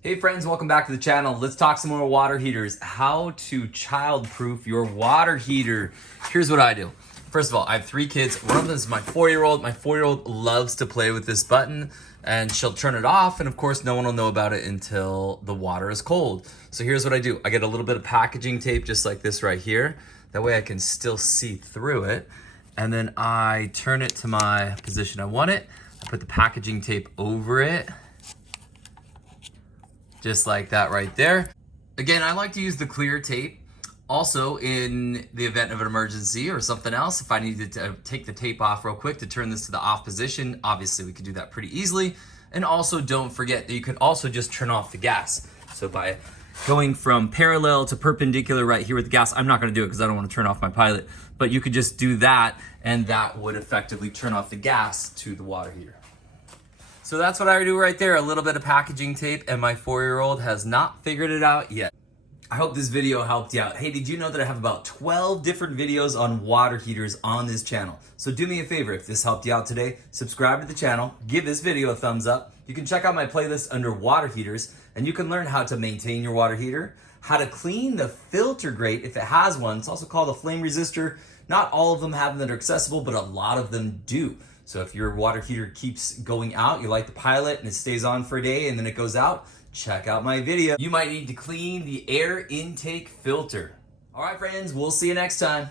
Hey friends, welcome back to the channel. Let's talk some more water heaters. How to child-proof your water heater. Here's what I do. First of all, I have 3 kids. One of them is my 4-year-old. My 4-year-old loves to play with this button and she'll turn it off, and of course no one will know about it until the water is cold. So here's what I do. I get a little bit of packaging tape just like this right here. That way I can still see through it. And then I turn it to my position I want it. I put the packaging tape over it. Just like that right there. Again, I like to use the clear tape. Also, in the event of an emergency or something else, if I needed to take the tape off real quick to turn this to the off position, obviously we could do that pretty easily. And also don't forget that you could also just turn off the gas. So by going from parallel to perpendicular right here with the gas, I'm not gonna do it because I don't wanna turn off my pilot, but you could just do that and that would effectively turn off the gas to the water heater. So that's what I do right there, a little bit of packaging tape, and my 4-year-old has not figured it out yet. I hope this video helped you out. Hey, did you know that I have about 12 different videos on water heaters on this channel? So do me a favor, if this helped you out today, subscribe to the channel, give this video a thumbs up. You can check out my playlist under water heaters, and you can learn how to maintain your water heater, how to clean the filter grate if it has one. It's also called a flame resistor. Not all of them have them that are accessible, but a lot of them do. So if your water heater keeps going out, you light the pilot and it stays on for a day and then it goes out, check out my video. You might need to clean the air intake filter. All right, friends, we'll see you next time.